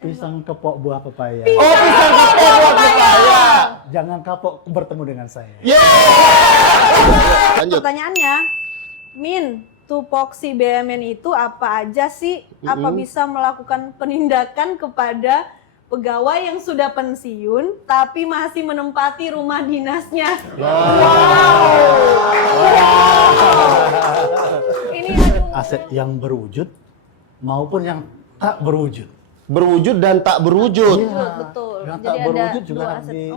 Pisang kepok buah pepaya. Oh, pisang kepok buah pepaya. Jangan kapok bertemu dengan saya. Lanjut. Pertanyaannya, Min, tupoksi BUMN itu apa aja sih? Apa bisa melakukan penindakan kepada pegawai yang sudah pensiun tapi masih menempati rumah dinasnya? Ini aduh. Aset yang berwujud maupun yang tak berwujud. Berwujud dan tak berwujud. Iya. Betul. Yang Jadi tak ada berwujud juga dua harus aset. di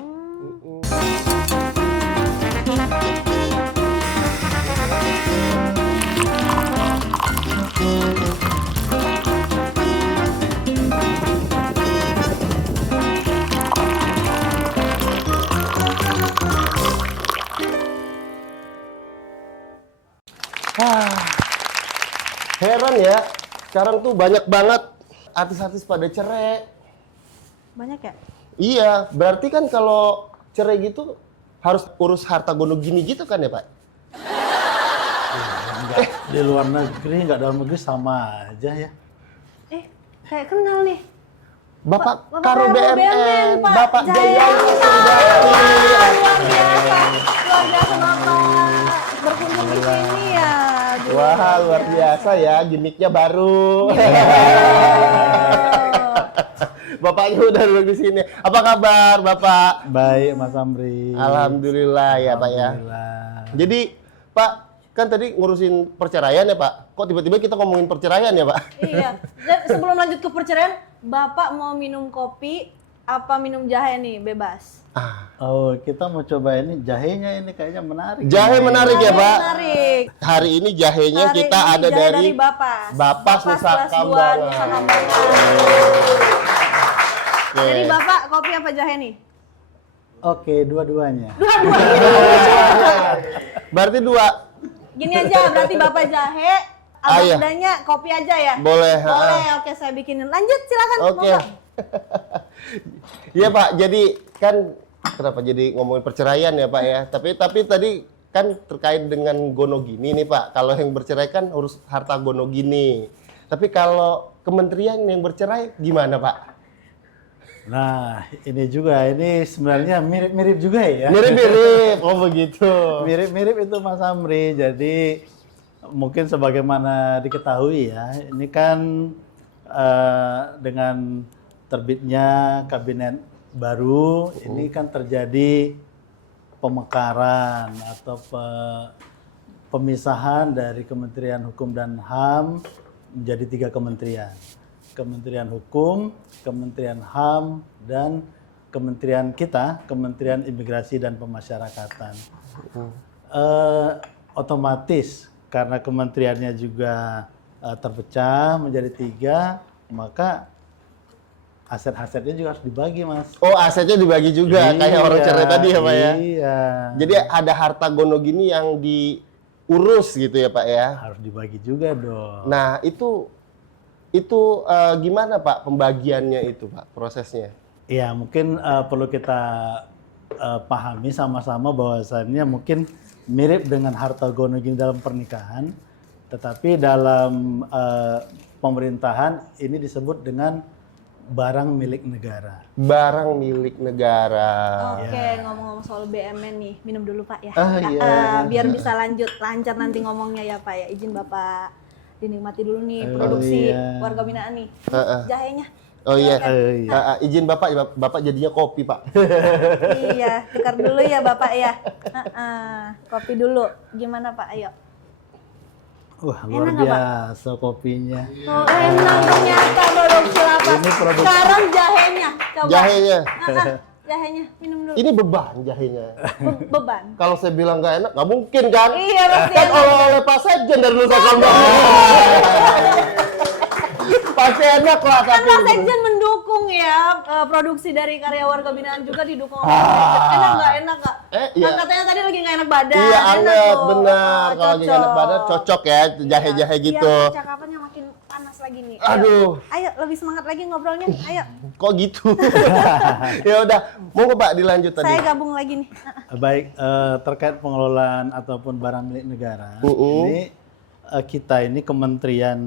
Heran ya, sekarang tuh banyak banget artis-artis pada cerai. Banyak ya? Iya, berarti kan kalau cerai gitu harus urus harta gono gini gitu kan ya Pak? Enggak, di luar negeri, enggak dalam negeri sama aja ya. Kayak kenal nih. Bapak Bapak Karo Karo BMN, BMN, Pak Bapak Jaya Luar biasa Bapak berkunjung di sini ya. Aduh, Wah, luar biasa ya, gimmicknya baru. Bapaknya udah duduk di sini. Apa kabar, Bapak? Baik, Mas Amri. Alhamdulillah ya, Pak ya. Alhamdulillah. Jadi, Pak, kan tadi ngurusin perceraian ya, Pak? Kok tiba-tiba kita ngomongin perceraian ya, Pak? Iya. Dan sebelum lanjut ke perceraian, Bapak mau minum kopi apa minum jahe nih? Bebas. Oh, kita mau coba ini jahenya ini kayaknya menarik. Jahe menarik ya, Pak? Menarik. Hari ini jahenya Hari kita ini ada jahe dari Bapas. Bapas Nusa kelas 2 Kambangan. Nusa Kambangan. Oke. Jadi Bapak kopi apa jahe nih? Oke, dua-duanya. Berarti dua. Gini aja, berarti Bapak jahe, Ah, abang iya. mudanya kopi aja ya? Boleh, Boleh, oke saya bikinin. Lanjut, silakan. Oke. monggo. Iya Pak, jadi kan kenapa jadi ngomongin perceraian ya Pak ya? Tapi tadi kan terkait dengan gono gini nih Pak. Kalau yang bercerai kan urus harta gono gini. Tapi kalau kementerian yang bercerai gimana Pak? Nah, ini juga, ini sebenarnya mirip-mirip juga ya. Mirip-mirip, oh begitu. Mirip-mirip itu Mas Amri. Jadi mungkin sebagaimana diketahui ya, ini kan dengan terbitnya kabinet baru, ini kan terjadi pemekaran atau pemisahan dari Kementerian Hukum dan HAM menjadi 3 kementerian. Kementerian Hukum, Kementerian HAM, dan Kementerian kita, Kementerian Imigrasi dan Pemasyarakatan. Otomatis karena kementeriannya juga terpecah menjadi 3, maka aset-asetnya juga harus dibagi, Mas. Oh asetnya dibagi juga kayak orang cerai tadi ya Pak ya? Iya. Jadi ada harta gono gini yang diurus gitu ya Pak ya? Harus dibagi juga dong. Nah itu gimana Pak pembagiannya itu Pak prosesnya? Iya, mungkin perlu kita pahami sama-sama bahwasannya mungkin mirip dengan harta gono gini dalam pernikahan, tetapi dalam pemerintahan ini disebut dengan barang milik negara. Barang milik negara. Oke, ngomong-ngomong soal BUMN nih, minum dulu Pak ya. Ah, iya. Biar bisa lancar nanti ngomongnya ya Pak ya. Izin Bapak dinikmati dulu nih produksi iya. warga binaan nih. Jahenya. Oh iya. Iya. Izin Bapak jadinya kopi Pak. Iya, tukar dulu ya Bapak ya. Kopi dulu. Gimana Pak? Ayo. Wah, luar Enak nggak, Pak? biasa kopinya. Oh, enak ternyata produksi lapas. Ini produksi- Sekarang jahenya. Coba. Jahenya. Jahenya, minum dulu. Ini beban jahenya. Beban. Kalau saya bilang nggak enak, nggak mungkin kan? Iya, pasti Kan enak. oleh Pak Sekjen dari Nusa Kambangan. Pasti enak lah Kan tapi. Pak Sekjen mendukung ya produksi dari karya warga binaan juga didukung oleh Pak Sekjen. Enak nggak? Enak nggak? Iya. Kan katanya tadi lagi nggak enak badan. Iya Enak anget, tuh. benar. Kalau lagi nggak enak Cocok. badan cocok ya jahe-jahe Iya, gitu. biar percakapannya makin panas lagi nih. Ayo. Aduh. Ayo, lebih semangat lagi ngobrolnya. Ayo. Kok gitu? Ya udah, monggo Pak dilanjut tadi. Saya gabung lagi nih. Baik, terkait pengelolaan ataupun barang milik negara, Uh-uh. ini kita ini kementerian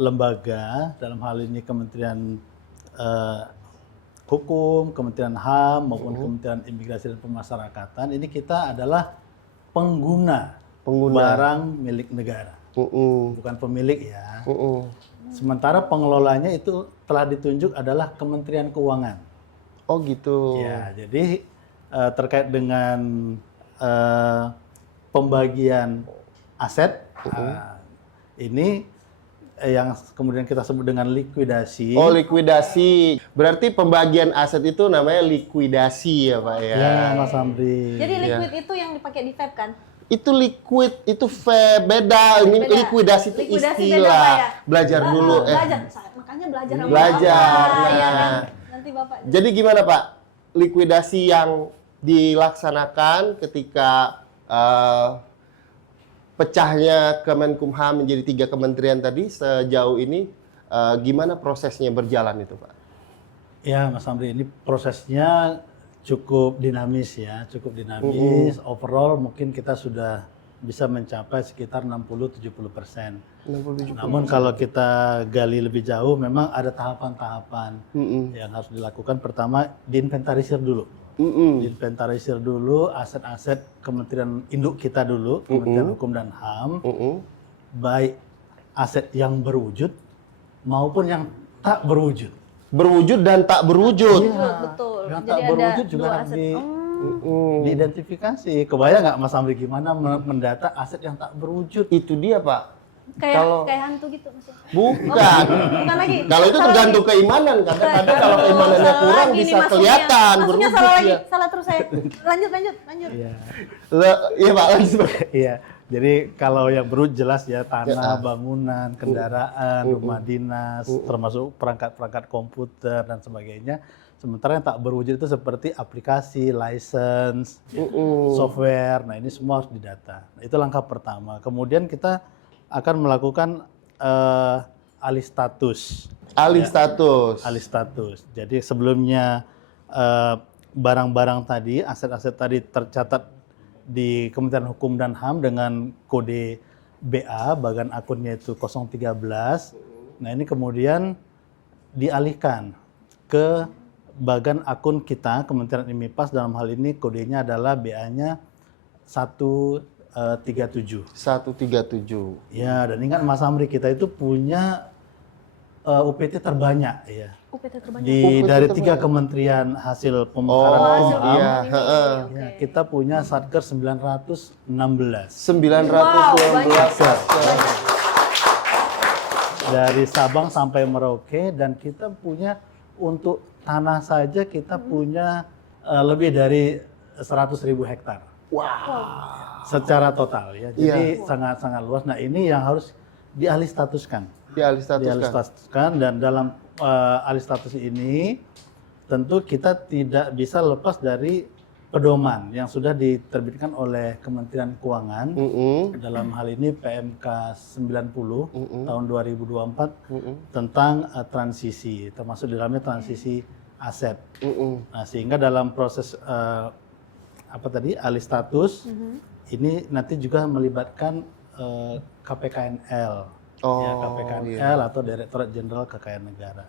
lembaga, dalam hal ini Kementerian eh, Hukum, Kementerian HAM maupun Kementerian Imigrasi dan Pemasyarakatan, ini kita adalah pengguna barang milik negara, bukan pemilik ya. Sementara pengelolanya itu telah ditunjuk adalah Kementerian Keuangan. Oh gitu. Ya, jadi terkait dengan pembagian aset, ini yang kemudian kita sebut dengan likuidasi. Oh, likuidasi. Berarti pembagian aset itu namanya likuidasi ya, Pak ya? Ya, Mas Amri. Jadi liquid itu yang dipakai di vape kan? Itu liquid, itu beda. Ini Beda. likuidasi itu Liquidasi istilah. beda, Pak, ya? Belajar dulu. Belajar, makanya belajar sama Belajar, Bapak. Iya nah. kan? Nanti Bapak. Jadi gimana Pak? Likuidasi yang dilaksanakan ketika pecahnya Kemenkumham menjadi 3 kementerian tadi sejauh ini, gimana prosesnya berjalan itu Pak? Ya, Mas Amri, ini prosesnya cukup dinamis ya, cukup dinamis. Overall mungkin kita sudah bisa mencapai sekitar 60-70%. Namun kalau kita gali lebih jauh, memang ada tahapan-tahapan yang harus dilakukan. Pertama, diinventarisir dulu. Diinventarisir dulu aset-aset kementerian induk kita dulu, Kementerian Hukum dan HAM, baik aset yang berwujud maupun yang tak berwujud. Berwujud dan tak berwujud. Betul. Yang Jadi tak ada berwujud juga dua harus aset. diidentifikasi. Kebayang nggak Mas Amri gimana mendata aset yang tak berwujud? Itu dia Pak. Kayak hantu gitu maksudnya. Bukan. Bukan lagi. Kalau itu tergantung keimanan. Kadang-kadang kalau keimanannya kurang bisa kelihatan Maksudnya berwujud salah lagi. ya. Salah terus saya. Lanjut. Iya. Iya Pak, lanjut. Iya. Jadi kalau yang berwujud jelas ya tanah, bangunan, kendaraan, rumah dinas, termasuk perangkat-perangkat komputer dan sebagainya. Sementara yang tak berwujud itu seperti aplikasi, license, software. Nah, ini semua harus didata. Nah, itu langkah pertama. Kemudian kita akan melakukan alih status. Alih status. Alih status. Jadi sebelumnya barang-barang tadi, aset-aset tadi tercatat di Kementerian Hukum dan HAM dengan kode BA, bagan akunnya itu 013. Nah, ini kemudian dialihkan ke bagan akun kita, Kementerian IMIPAS, dalam hal ini kodenya adalah BA-nya 137. 137. Ya, dan ingat Mas Amri, kita itu punya UPT terbanyak ya. UPT terbanyak. Dari 3 kementerian hasil pemekaran Kumham, iya. ya, kita punya Satker 916. 912 Dari Sabang sampai Merauke, dan kita punya untuk tanah saja kita punya lebih dari 100.000 hektar. Wow. Secara total ya. Jadi sangat-sangat luas. Nah, ini yang harus dialih statuskan. Dialih Statuskan, dan dalam alih status ini tentu kita tidak bisa lepas dari pedoman yang sudah diterbitkan oleh Kementerian Keuangan dalam hal ini PMK 90 tahun 2024 tentang transisi, termasuk di dalamnya transisi aset. Nah, sehingga dalam proses alih status ini nanti juga melibatkan KPKNL. KPKNL atau Direktorat Jenderal Kekayaan Negara.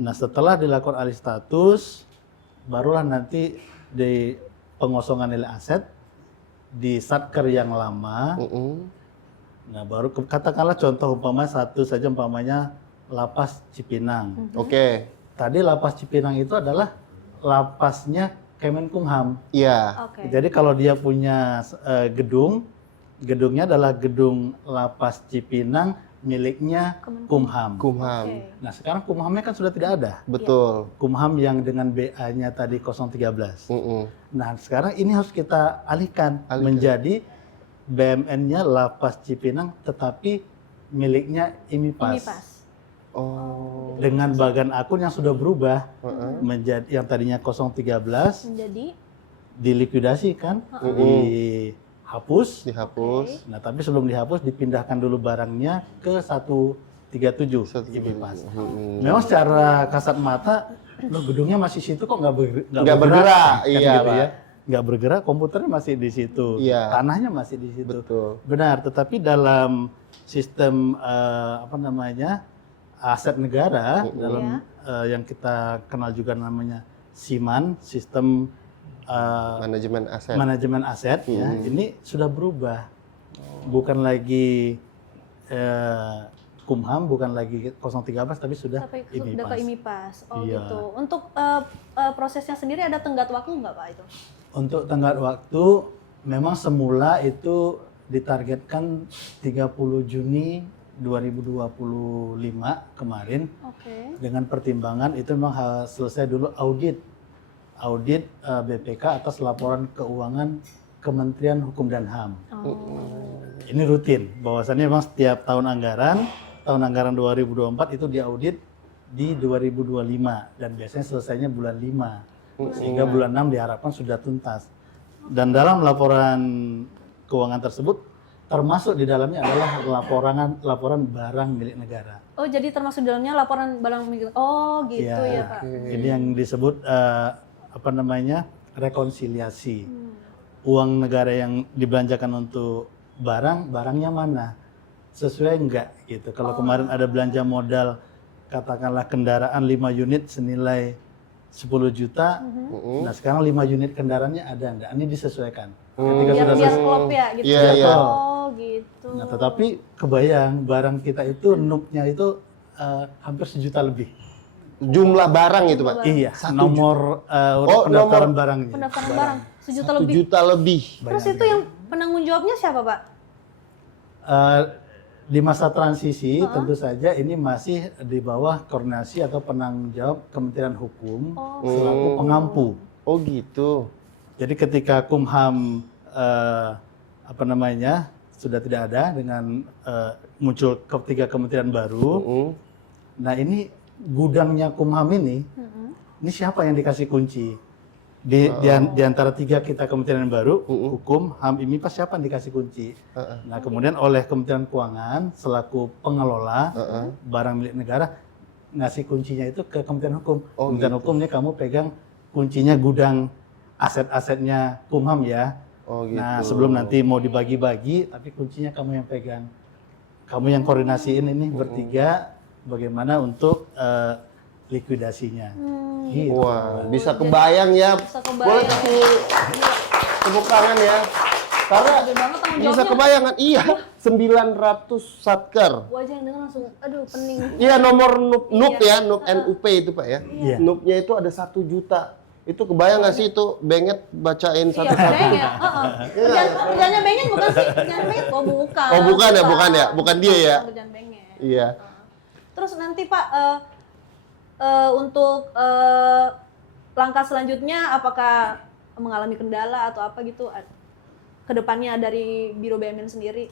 Nah, setelah dilakukan alih status, barulah nanti di pengosongan nilai aset di Satker yang lama. Nah, baru katakanlah contoh umpamanya Lapas Cipinang. Oke. Tadi Lapas Cipinang itu adalah lapasnya Kemenkumham. Iya. Jadi kalau dia punya gedungnya adalah gedung Lapas Cipinang miliknya Kumham. Nah, sekarang Kumhamnya kan sudah tidak ada. Betul. Kumham yang dengan BA-nya tadi 013. Nah, sekarang ini harus kita alihkan. Menjadi BMN-nya Lapas Cipinang tetapi miliknya IMIPAS. Dengan bagan akun yang sudah berubah menjadi yang tadinya 013 menjadi dilikuidasi kan, dihapus. Nah, tapi sebelum dihapus dipindahkan dulu barangnya ke 137 IMIPAS. Memang secara kasat mata, gedungnya masih situ kok nggak bergerak. Iya, gitu Pak. ya. Nggak bergerak, komputernya masih di situ, tanahnya masih di situ. Betul. Benar, tetapi dalam sistem aset negara dalam yang kita kenal juga namanya SIMAN, sistem manajemen aset ya, ini sudah berubah. Bukan lagi Kumham, bukan lagi 013 tapi sudah Udah ke IMIPAS. Oh iya. gitu. Untuk prosesnya sendiri ada tenggat waktu nggak Pak itu? Untuk tenggat waktu memang semula itu ditargetkan 30 Juni 2025 kemarin. Oke. Dengan pertimbangan itu memang harus selesai dulu audit BPK atas laporan keuangan Kementerian Hukum dan HAM. Ini rutin, bahwasannya memang setiap tahun anggaran 2024 itu diaudit di 2025 dan biasanya selesainya bulan 5 sehingga bulan 6 diharapkan sudah tuntas. Dan dalam laporan keuangan tersebut termasuk di dalamnya adalah laporan barang milik negara. Oh jadi termasuk di dalamnya laporan barang milik. Oh gitu ya Pak. Ini yang disebut rekonsiliasi. Uang negara yang dibelanjakan untuk barangnya mana? Sesuai enggak gitu. Kalau kemarin ada belanja modal katakanlah kendaraan 5 unit senilai 10 juta. Nah, sekarang 5 unit kendaraannya ada enggak? Ini disesuaikan. Ketika sudah Biar klop ya gitu. Iya. Oh gitu. Nah, tetapi kebayang barang kita itu NUP-nya itu hampir 1 juta lebih. Jumlah barang itu Pak? Iya, nomor pendaftaran barangnya. Pendaftaran barang 1 juta 1 lebih. juta lebih. Terus itu yang penanggung jawabnya siapa Pak? Di masa transisi tentu saja ini masih di bawah koordinasi atau penanggung jawab Kementerian Hukum selaku pengampu. Oh gitu. Jadi ketika Kumham sudah tidak ada dengan muncul ketiga kementerian baru. Nah ini gudangnya Kumham ini siapa yang dikasih kunci? Di antara 3 kita kementerian baru, Hukum, HAM, IMIPAS, siapa yang dikasih kunci? Nah kemudian oleh Kementerian Keuangan selaku pengelola barang milik negara ngasih kuncinya itu ke Kementerian Hukum. Kementerian Hukum ini kamu pegang kuncinya gudang aset-asetnya Kumham ya. Nah sebelum nanti mau dibagi-bagi, tapi kuncinya kamu yang pegang. Kamu yang koordinasiin ini bertiga bagaimana untuk likuidasinya. Gitu. Wah, bisa kebayang ya. Boleh kasih tepuk tangan ya. Karena bisa kebayang kan? Iya, 900 satker. Wajah yang dengar langsung, aduh pening. Iya, nomor NUP ya, NUP NUP itu Pak ya. Iya. NUP-nya itu ada 1 juta. Itu kebayang nggak sih itu Benget bacain Iya, satu-satu? Benget. Kerjaan Benget bukan sih? Kerjaan Benget? Oh bukan. Oh bukan ya, bukan dia ya. Kerjaan Benget. Iya. Terus nanti Pak, untuk langkah selanjutnya apakah mengalami kendala atau apa gitu kedepannya dari Biro BUMN sendiri?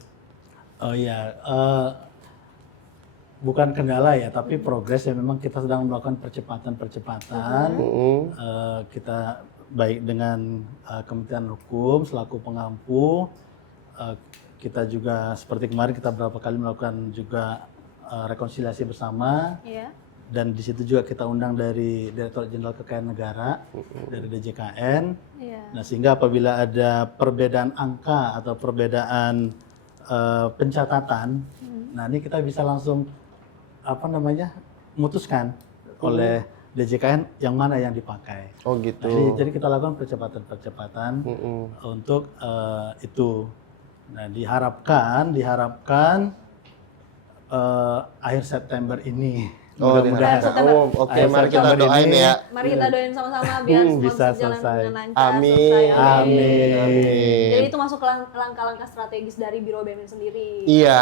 Oh iya, bukan kendala ya, tapi progres ya, memang kita sedang melakukan percepatan. Kita baik dengan Kementerian Hukum selaku pengampu, kita juga seperti kemarin kita berapa kali melakukan juga rekonsiliasi bersama. Iya. Dan di situ juga kita undang dari Direktorat Jenderal Kekayaan Negara, dari DJKN. Iya. Nah, sehingga apabila ada perbedaan angka atau perbedaan pencatatan, nah ini kita bisa langsung memutuskan oleh DJKN yang mana yang dipakai. Oh gitu. Nah, jadi kita lakukan percepatan untuk itu. Nah, diharapkan akhir September ini. Mudah-mudahan. Oke, mari kita doain ya. Mari kita doain sama-sama biar semua bisa berjalan selesai. dengan lancar. Amin. Selesai. Amin. Jadi itu masuk ke langkah-langkah strategis dari Biro BUMN sendiri. Iya.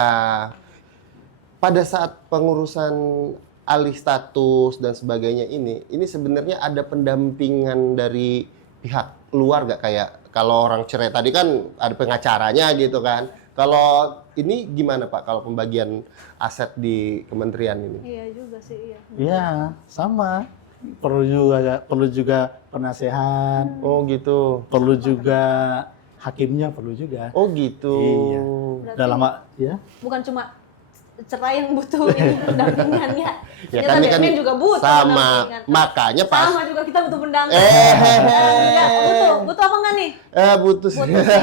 Pada saat pengurusan alih status dan sebagainya ini sebenarnya ada pendampingan dari pihak luar nggak, kayak kalau orang cerai tadi kan ada pengacaranya gitu kan. Kalau ini gimana Pak kalau pembagian aset di kementerian ini? Iya juga sih, iya. Iya, sama. Perlu juga penasehat. Oh gitu. Perlu juga hakimnya, perlu juga. Oh gitu. Iya. Berarti Dalam ya. bukan cuma cerai yang butuh ini pendampingan ya. Ya Ternyata kan ini kan BUMN juga butuh sama. pendampingan. Makanya pas Sama juga kita butuh pendampingan. Ya, butuh apa enggak nih? butuh sih. Butuh sih.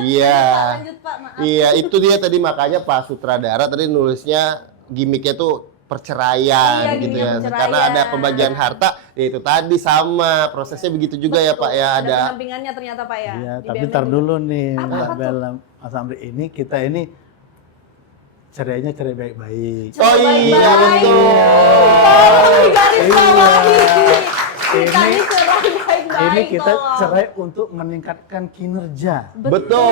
Iya. Lanjut Pak, maaf. Iya, itu dia tadi makanya Pak Sutradara tadi nulisnya gimmicknya tuh perceraian Iya, gitu gini ya. perceraian. Karena ada pembagian harta, ya itu tadi sama prosesnya begitu juga ya Pak ya, Ada ada. pendampingannya ternyata Pak ya. Iya, di tapi BUMN ntar juga. dulu nih Apa Mbak tuh? Bella, Mas Amri, kita ini cerainya cerai baik-baik. Oh iya Baik-baik. betul. Tolong digaris Iya. bawahi. Kita Ini- ini cerai baik-baik. Ini kita tolong. cerai untuk meningkatkan kinerja. Betul.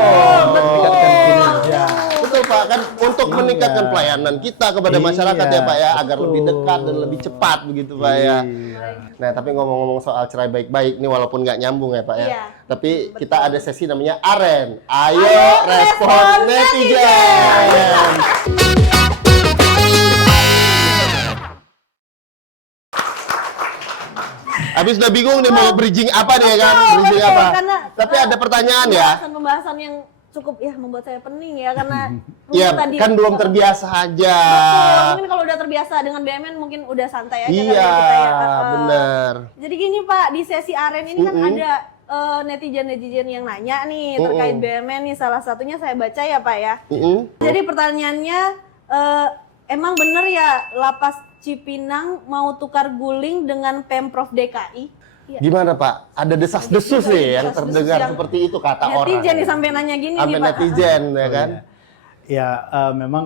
Meningkatkan kinerja. Betul Pak, kan untuk Iya. meningkatkan pelayanan kita kepada Iya, masyarakat ya Pak ya, agar betul. lebih dekat dan lebih cepat begitu Pak ya. Iya. Nah, tapi ngomong-ngomong soal cerai baik-baik nih walaupun nggak nyambung ya Pak ya. Iya. Tapi kita ada sesi namanya Aren. Ayo Ayo, respon respon netizen. Habis udah bingung nih mau bridging apa nih ya kan? Bridging Betul, apa? karena, Tapi ada pertanyaan ya. Pembahasan yang cukup ya membuat saya pening ya karena Iya, mungkin tadi kan belum terbiasa aja. Betul, mungkin kalau udah terbiasa dengan BUMN mungkin udah santai aja kali Iya, ya kita ya. bener. Jadi gini Pak, di sesi Aren ini kan ada netizen-netizen yang nanya nih terkait BUMN nih, salah satunya saya baca ya Pak ya. Jadi pertanyaannya, emang bener ya Lapas Cipinang mau tukar guling dengan Pemprov DKI? Iya. Gimana Pak? Ada desas-desus Juga nih nih, yang desas-desus terdengar yang seperti itu kata orang. Netizen nih sampai nanya gini Sampai nih Pak. netizen ya kan? Ya, memang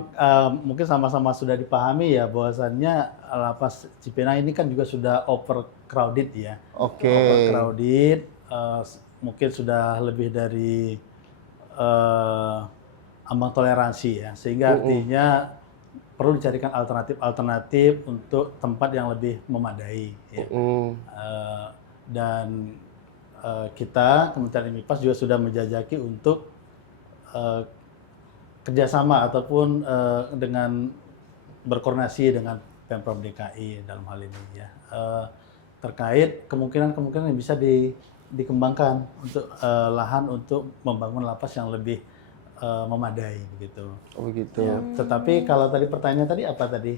mungkin sama-sama sudah dipahami ya bahwasannya Lapas Cipinang ini kan juga sudah overcrowded ya. Oke. Overcrowded, mungkin sudah lebih dari ambang toleransi ya, sehingga artinya perlu dicarikan alternatif untuk tempat yang lebih memadai. Ya. Dan kita Kementerian MIPAS juga sudah menjajaki untuk kerjasama ataupun dengan berkoordinasi dengan Pemprov DKI dalam hal ini ya, terkait kemungkinan yang bisa dikembangkan untuk lahan untuk membangun lapas yang lebih memadai begitu. Oh begitu. Ya, tetapi kalau tadi pertanyaan tadi apa tadi?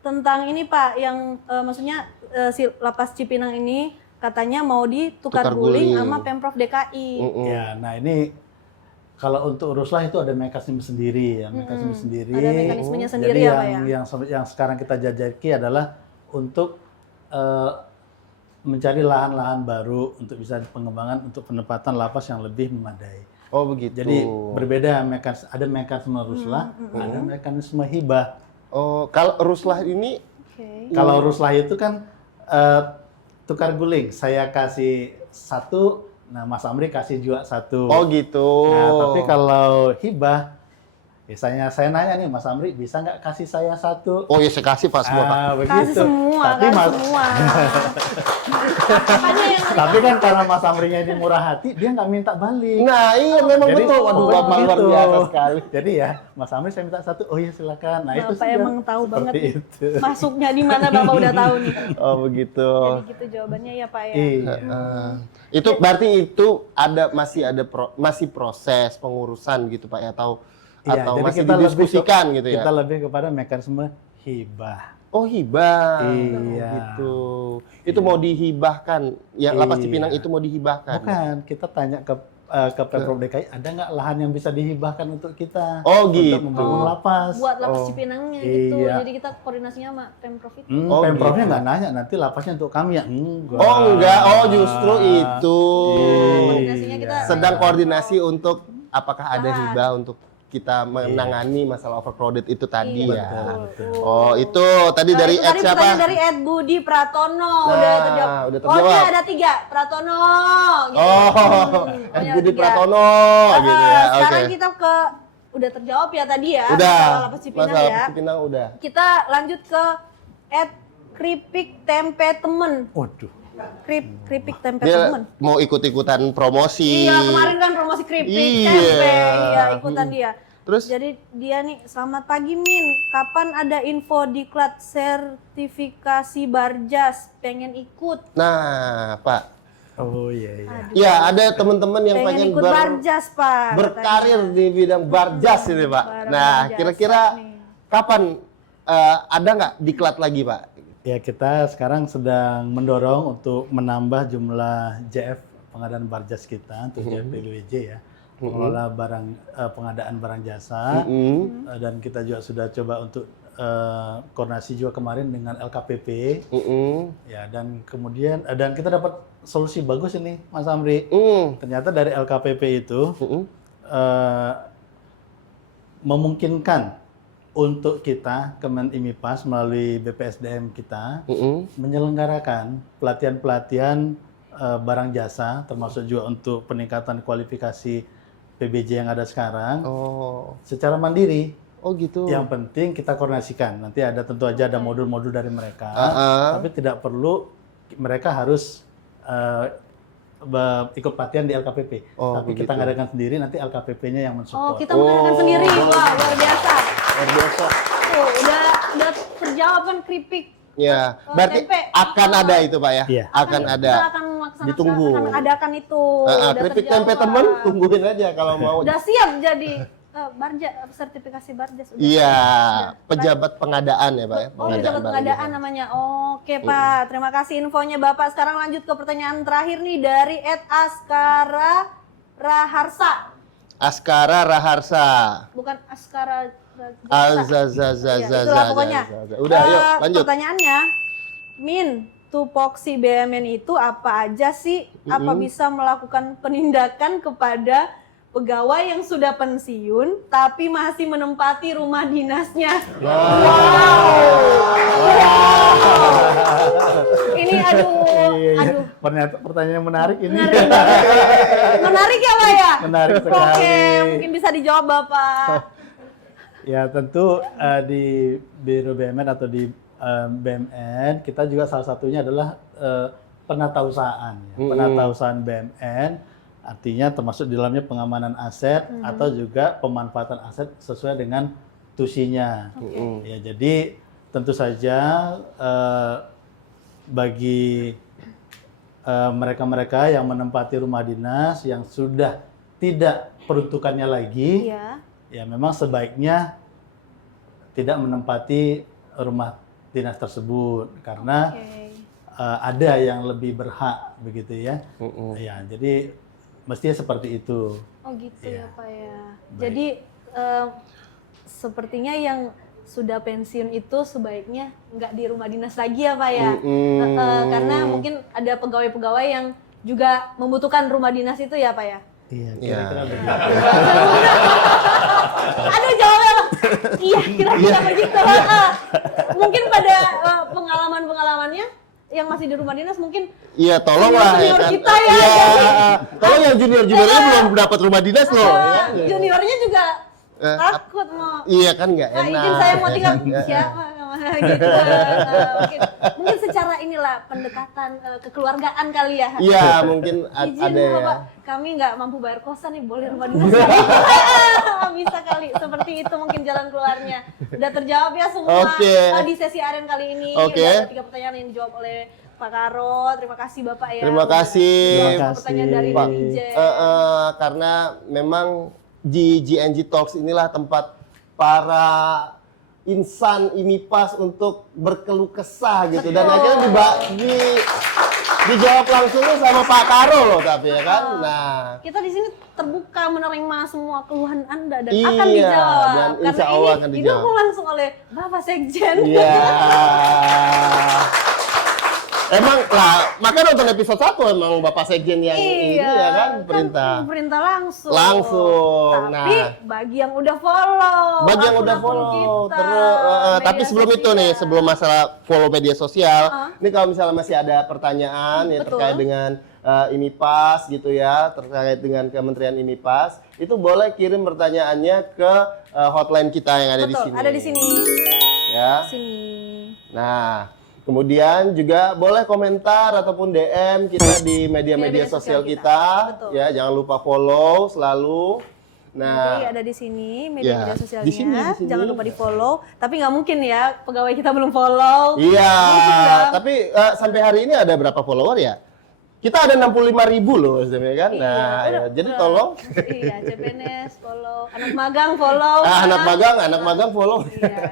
Tentang ini Pak, yang maksudnya si Lapas Cipinang ini katanya mau ditukar Tukar guling guling. sama Pemprov DKI. Ya, nah ini kalau untuk Ruslah itu ada mekanisme sendiri ya, mekanisme sendiri. Ada mekanismenya sendiri Jadi ya, Pak, ya? yang sekarang kita jajaki adalah untuk mencari lahan-lahan baru untuk bisa pengembangan untuk penempatan lapas yang lebih memadai. Oh begitu. Jadi berbeda ada mekanisme Ruslah, ada mekanisme hibah. Oh kalau Ruslah ini Oke. Kalau Ruslah itu kan tukar guling, saya kasih satu, nah Mas Amri kasih juga satu. oh gitu. Nah, tapi kalau hibah, biasanya saya nanya nih Mas Amri, bisa nggak kasih saya satu? Oh ya saya kasih Pak semua Pak. Kasih semua, Tapi kasih semua. Apanya yang tapi kan karena Mas Amrinya ini murah hati, dia nggak minta balik. Nah iya memang Jadi, betul. Waduh oh, Bapak luar gitu. biasa sekali. Jadi ya, Mas Amri saya minta satu, oh iya silakan. Nah itu Bapak sudah emang tahu seperti banget nih. itu. masuknya di mana Bapak udah tahu nih. Oh begitu. Jadi gitu jawabannya ya Pak ya. Iya. Itu berarti itu masih proses pengurusan gitu Pak ya atau Iya, jadi masih kita didiskusikan lebih gitu ya? Kita lebih kepada mekanisme hibah. Oh hibah. Iya. Gitu. Itu mau dihibahkan. Yang Lapas Iya. Cipinang itu mau dihibahkan. Bukan, kita tanya ke Pemprov DKI, ada nggak lahan yang bisa dihibahkan untuk kita? Oh, untuk gitu. membangun lapas. Buat Lapas Oh. Cipinangnya gitu. Iya. Jadi kita koordinasinya sama Pemprov itu. Oh, Pemprovnya gitu. nggak nanya, nanti lapasnya untuk kami ya? Enggak. Oh enggak, oh justru itu. Koordinasinya kita Sedang koordinasi untuk apakah ada Lahan. hibah untuk kita menangani masalah overcrowded itu tadi Iya, ya. betul. Oh itu tadi dari itu Ed tadi siapa? pertanyaan dari Ed Budi Pratono. Nah, Udah terjawab. udah Oh terjawab. dia ada 3, Pratono. Gitu. Oh, Pokoknya Ed ada Budi 3. Pratono gitu ya. Oke. Sekarang kita ke udah terjawab ya tadi ya. Udah. Masalah Lapas Cipinang Masalah ya. Lapas Cipinang udah. Kita lanjut ke Ed Kripik Tempe Temen. Waduh. Kripik Tempe Dia Temen. mau ikut-ikutan promosi. Iya, kemarin kan promosi keripik Iya. tempe. Iya, ikutan dia. Terus? Jadi dia nih, selamat pagi Min. Kapan ada info diklat sertifikasi Barjas? Pengen ikut. Nah, Pak. Oh iya iya. Ya, ada teman-teman yang pengen ikut Barjas, Pak. berkarir di bidang Barjas ini, Pak. Barang Nah, Barjas, kira-kira nih. kapan ada nggak diklat lagi, Pak? Ya kita sekarang sedang mendorong untuk menambah jumlah JF pengadaan Barjas kita untuk JF PBWJ ya. Pengelola pengadaan barang jasa, dan kita juga sudah coba untuk koordinasi juga kemarin dengan LKPP. Ya, dan kemudian dan kita dapat solusi bagus ini, Mas Amri. Ternyata dari LKPP itu memungkinkan untuk kita Kemen IMIPAS melalui BPSDM kita menyelenggarakan pelatihan-pelatihan barang jasa, termasuk juga untuk peningkatan kualifikasi PBJ yang ada sekarang secara mandiri. Oh gitu. Yang penting kita koordinasikan. Nanti ada tentu aja ada modul-modul dari mereka, tapi tidak perlu mereka harus ikut pelatihan di LKPP. Tapi kita ngadakan sendiri, nanti LKPP-nya yang mensupport. Oh, kita mengadakan sendiri. Wah, luar biasa. Luar biasa. Tuh, udah terjawab kan keripik. Ya, berarti tempe. akan ada itu Pak ya? Iya. Akan ada. Kita akan melaksanakan, Ditunggu. akan adakan itu. Udah Keripik terjawab. tempe temen, tungguin aja kalau mau. Udah siap jadi sertifikasi Barjas. Udah Iya, siap. pejabat pengadaan ya Pak ya? Oh, pejabat pengadaan namanya. Oke Pak, terima kasih infonya Bapak. Sekarang lanjut ke pertanyaan terakhir nih dari @Askara Raharsa. Askara Raharsa. Bukan Askara Itulah pokoknya. Udah, yuk lanjut. Pertanyaannya, Min, tupoksi BUMN itu apa aja sih? Apa bisa melakukan penindakan kepada pegawai yang sudah pensiun tapi masih menempati rumah dinasnya? Ini aduh. Pertanyaan menarik ini. Menarik ya Pak ya? Menarik sekali. Oke, mungkin bisa dijawab Bapak. Ya tentu di Biro BUMN atau di BUMN kita juga salah satunya adalah penatausahaan. Penatausahaan BUMN artinya termasuk di dalamnya pengamanan aset atau juga pemanfaatan aset sesuai dengan tusinya. Ya, jadi tentu saja bagi mereka-mereka yang menempati rumah dinas yang sudah tidak peruntukannya lagi, ya memang sebaiknya tidak menempati rumah dinas tersebut karena ada yang lebih berhak begitu ya. Ya, jadi mestinya seperti itu. Oh gitu ya Pak ya. Baik. Jadi sepertinya yang sudah pensiun itu sebaiknya nggak di rumah dinas lagi ya Pak ya. Karena mungkin ada pegawai-pegawai yang juga membutuhkan rumah dinas itu ya Pak ya. Iya, kira-kira begitu. Aduh jawabnya, iya kira-kira begitu. Mungkin pada pengalaman-pengalamannya yang masih di rumah dinas mungkin tolonglah ya junior kan. kita ya. Tolong yang juniornya belum dapat rumah dinas loh. Juniornya juga takut mau. Iya kan nggak enak. Izin saya mau tinggal siapa gitu. Mungkin secara inilah pendekatan kekeluargaan kali ya. Iya mungkin Izin ada ya. Bapak, kami nggak mampu bayar kosan nih, boleh rumah dinas. Bisa kali, seperti itu mungkin jalan keluarnya. Udah terjawab ya semua di sesi aren kali ini. Udah ada 3 pertanyaan yang dijawab oleh Pak Karo. Terima kasih Bapak ya. Terima kasih. Pertanyaan dari Pak. Ijen. Karena memang di GNG Talks inilah tempat para insan IMIPAS untuk berkeluh kesah gitu. Dan akhirnya dijawab langsung sama Pak Karo loh tapi ya kan. Nah, kita di sini terbuka menerima semua keluhan Anda dan iya, akan dijawab. dan insya Karena Allah ini akan dijawab. didukung langsung oleh Bapak Sekjen. iya. Emang lah, makanya nonton episode 1 emang Bapak Sekjen yang ini ya kan perintah. Perintah langsung. Langsung. Tapi bagi yang udah follow. Bagi yang udah akun-akun follow kita, terus tapi media sebelum itu sosial. nih, sebelum masalah follow media sosial, ini kalau misalnya masih ada pertanyaan ya Betul. terkait dengan IMIPAS gitu ya, terkait dengan Kementerian IMIPAS, itu boleh kirim pertanyaannya ke hotline kita yang ada di Betul, sini. ada di sini. Ya. Sini. Nah, kemudian juga boleh komentar ataupun DM kita di media-media sosial kita. Betul. Ya, jangan lupa follow selalu. Nah, Jadi ada di sini media-media Ya, sosialnya. di sini. Jangan lupa di follow. Tapi nggak mungkin ya pegawai kita belum follow. Iya, Mungkin dong. tapi sampai hari ini ada berapa follower ya? Kita ada 65.000 loh, sebenarnya kan? Iya, Nah, udah, jadi udah. tolong. Iya, CPNS follow, anak magang follow. Anak magang follow. Iya.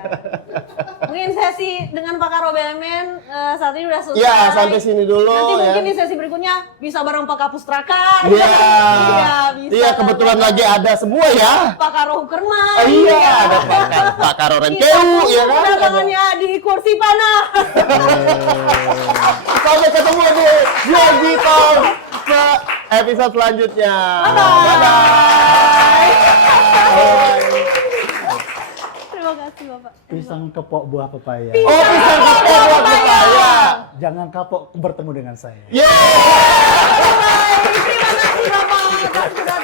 Mungkin sesi dengan Pak Karo BUMN saat ini udah selesai. Ya, sampai sini dulu Nanti ya. mungkin di sesi berikutnya bisa bareng Pak Kapustraka. Iya. Iya, bisa. Iya, kebetulan lagi ada semua ya. Pak Karo Hukerman. Iya, ada Pak Karo Renkeu, ya kan? Kedatangannya di kursi panah. Sampai ketemu di Yogi Talk episode selanjutnya. Bye-bye. Terima kasih Bapak. Pisang kepok buah pepaya. Oh, pisang kepok buat saya. Jangan kapok bertemu dengan saya. Yeay! Terima kasih Bapak atas